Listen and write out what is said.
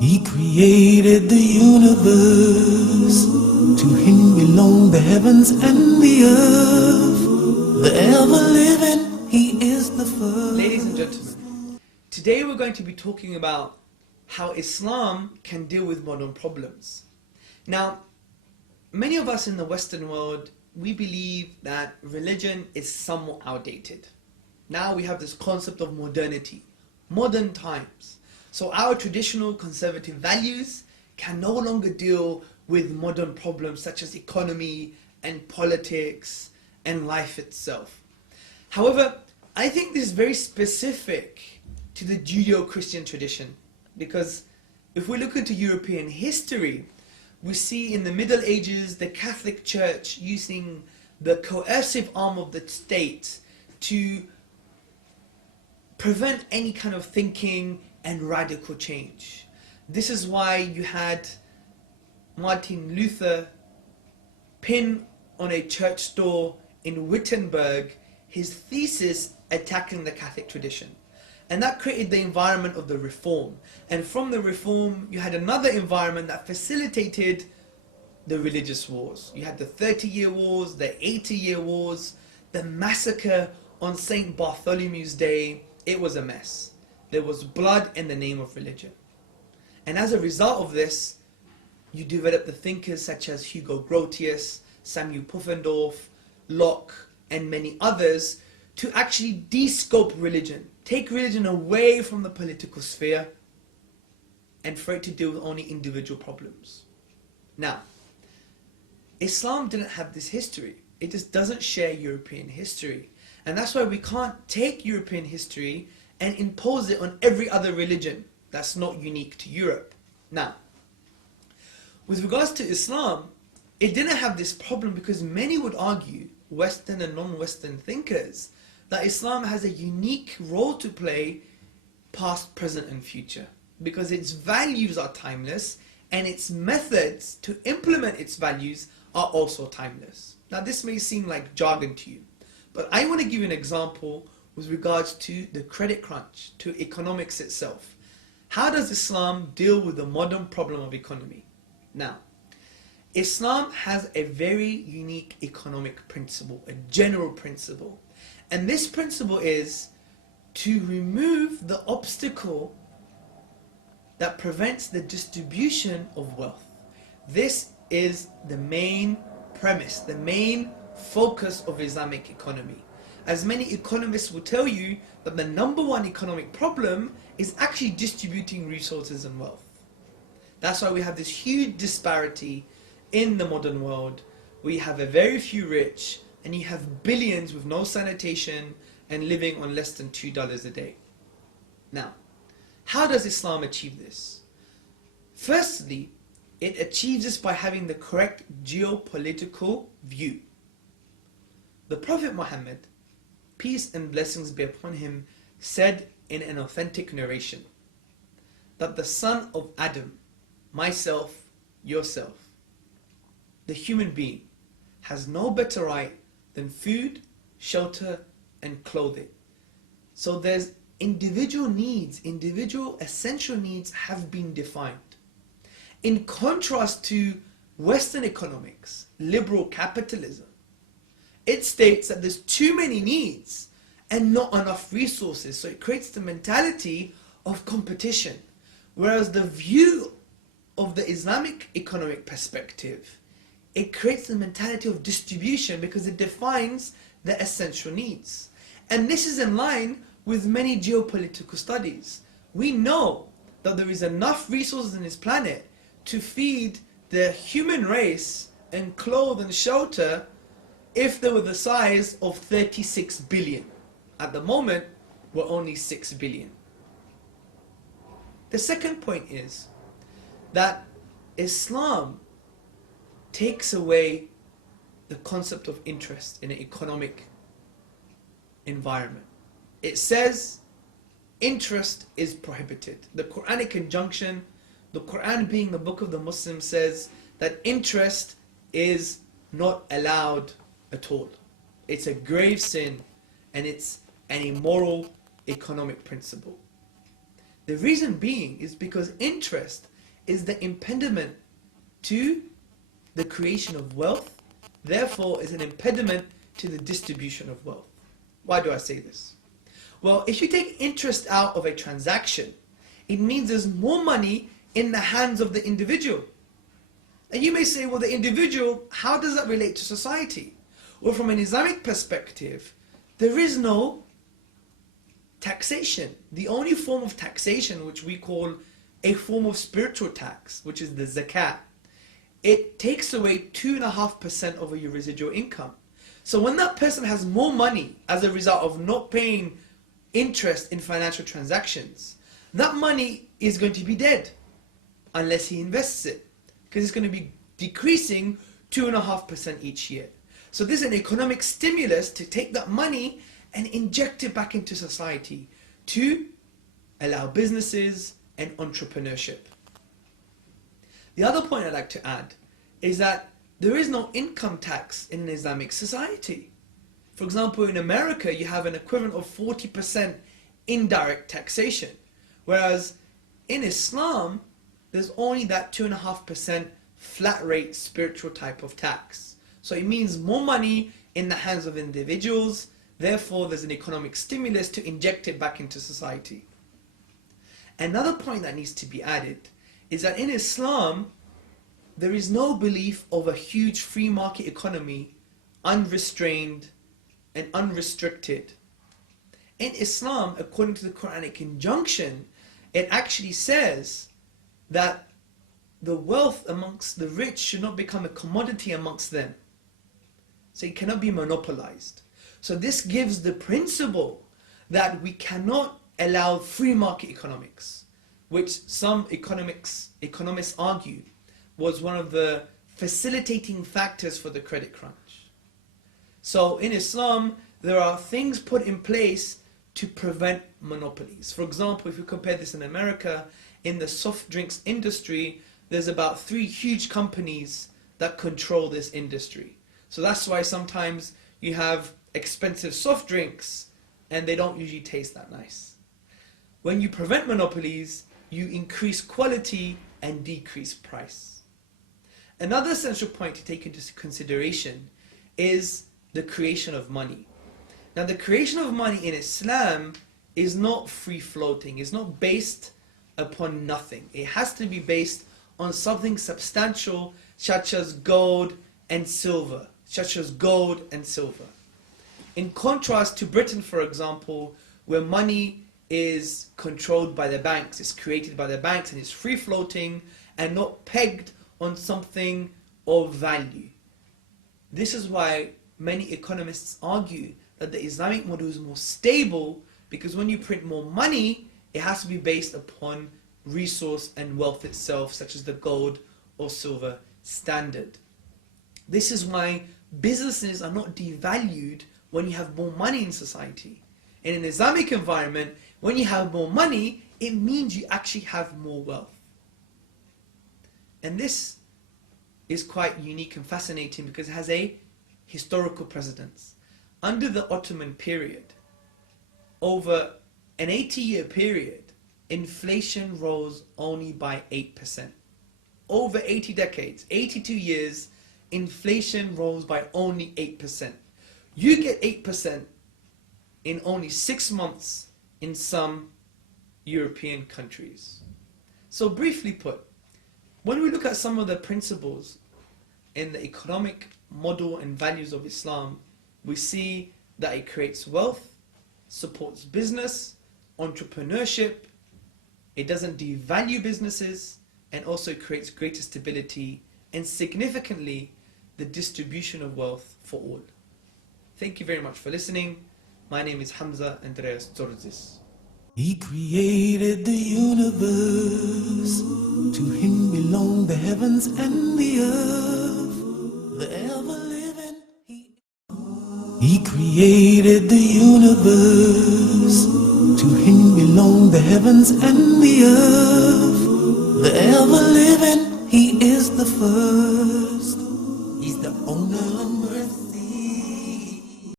He created the universe. To him belong the heavens and the earth. The ever-living, he is the first. Ladies and gentlemen, today we're going to be talking about how Islam can deal with modern problems. Now, many of us in the Western world, we believe that religion is somewhat outdated. Now we have this concept of modernity, modern times. So our traditional conservative values can no longer deal with modern problems such as economy and politics and life itself. However, I think this is very specific to the Judeo-Christian tradition, because if we look into European history, we see in the Middle Ages the Catholic Church using the coercive arm of the state to prevent any kind of thinking and radical change. This is why you had Martin Luther pin on a church door in Wittenberg his thesis attacking the Catholic tradition. And that created the environment of the Reform. And from the Reform, you had another environment that facilitated the religious wars. You had the 30-year wars, the 80-year wars, the massacre on St. Bartholomew's Day. It was a mess. There was blood in the name of religion. And as a result of this, you develop the thinkers such as Hugo Grotius, Samuel Pufendorf, Locke, and many others to actually de-scope religion, take religion away from the political sphere, and for it to deal with only individual problems. Now, Islam didn't have this history. It just doesn't share European history. And that's why we can't take European history and impose it on every other religion that's not unique to Europe. Now, with regards to Islam, it didn't have this problem because many would argue, Western and non-Western thinkers, that Islam has a unique role to play past, present and future, because its values are timeless and its methods to implement its values are also timeless. Now this may seem like jargon to you, but I want to give you an example with regards to the credit crunch, to economics itself. How does Islam deal with the modern problem of economy? Now, Islam has a very unique economic principle, a general principle. And this principle is to remove the obstacle that prevents the distribution of wealth. This is the main premise, the main focus of Islamic economy. As many economists will tell you that the number one economic problem is actually distributing resources and wealth. That's why we have this huge disparity in the modern world. We have a very few rich, and you have billions with no sanitation and living on less than $2 a day. Now, how does Islam achieve this? Firstly, it achieves this by having the correct geopolitical view. The Prophet Muhammad, peace and blessings be upon him, said in an authentic narration that the son of Adam, myself, yourself, the human being, has no better right than food, shelter and clothing. So there's individual needs, individual essential needs have been defined. In contrast to Western economics, liberal capitalism, it states that there's too many needs and not enough resources. So it creates the mentality of competition. Whereas the view of the Islamic economic perspective, it creates the mentality of distribution because it defines the essential needs. And this is in line with many geopolitical studies. We know that there is enough resources in this planet to feed the human race and clothe and shelter if they were the size of 36 billion. At the moment, we're only 6 billion. The second point is that Islam takes away the concept of interest in an economic environment. It says interest is prohibited. The Quranic injunction, the Quran being the book of the Muslims, says that interest is not allowed at all. It's a grave sin and it's an immoral economic principle. The reason being is because interest is the impediment to the creation of wealth, therefore is an impediment to the distribution of wealth. Why do I say this? Well, if you take interest out of a transaction, it means there's more money in the hands of the individual. And you may say, well, the individual, how does that relate to society? Well, from an Islamic perspective, there is no taxation. The only form of taxation, which we call a form of spiritual tax, which is the zakat, it takes away 2.5% of your residual income. So when that person has more money as a result of not paying interest in financial transactions, that money is going to be dead unless he invests it, because it's going to be decreasing 2.5% each year. So this is an economic stimulus to take that money and inject it back into society to allow businesses and entrepreneurship. The other point I'd like to add is that there is no income tax in an Islamic society. For example, in America, you have an equivalent of 40% indirect taxation, whereas in Islam, there's only that 2.5% flat rate spiritual type of tax. So it means more money in the hands of individuals, therefore there's an economic stimulus to inject it back into society. Another point that needs to be added is that in Islam, there is no belief of a huge free market economy, unrestrained and unrestricted. In Islam, according to the Quranic injunction, it actually says that the wealth amongst the rich should not become a commodity amongst them. So it cannot be monopolized. So this gives the principle that we cannot allow free market economics, which some economists argue was one of the facilitating factors for the credit crunch. So in Islam, there are things put in place to prevent monopolies. For example, if you compare this in America, in the soft drinks industry, there's about 3 huge companies that control this industry. So that's why sometimes you have expensive soft drinks and they don't usually taste that nice. When you prevent monopolies, you increase quality and decrease price. Another essential point to take into consideration is the creation of money. Now, the creation of money in Islam is not free floating, it's not based upon nothing. It has to be based on something substantial, such as gold and silver. In contrast to Britain, for example, where money is controlled by the banks, it's created by the banks and it's free floating and not pegged on something of value. This is why many economists argue that the Islamic model is more stable, because when you print more money, it has to be based upon resource and wealth itself, such as the gold or silver standard. This is why businesses are not devalued when you have more money in society. In an Islamic environment, when you have more money, it means you actually have more wealth. And this is quite unique and fascinating because it has a historical precedence. Under the Ottoman period, over an 80-year period, inflation rose only by 8%. Over 80 decades, 82 years, inflation rose by only 8%. You get 8% in only 6 months in some European countries. So briefly put, when we look at some of the principles in the economic model and values of Islam, we see that it creates wealth, supports business, entrepreneurship, it doesn't devalue businesses, and also creates greater stability and significantly the distribution of wealth for all. Thank you very much for listening. My name is Hamza Andreas Torzis. He created the universe, to him belong the heavens and the earth, the ever-living. He created the universe, to him belong the heavens and the earth, the ever-living. He is the first, he's the owner of earth.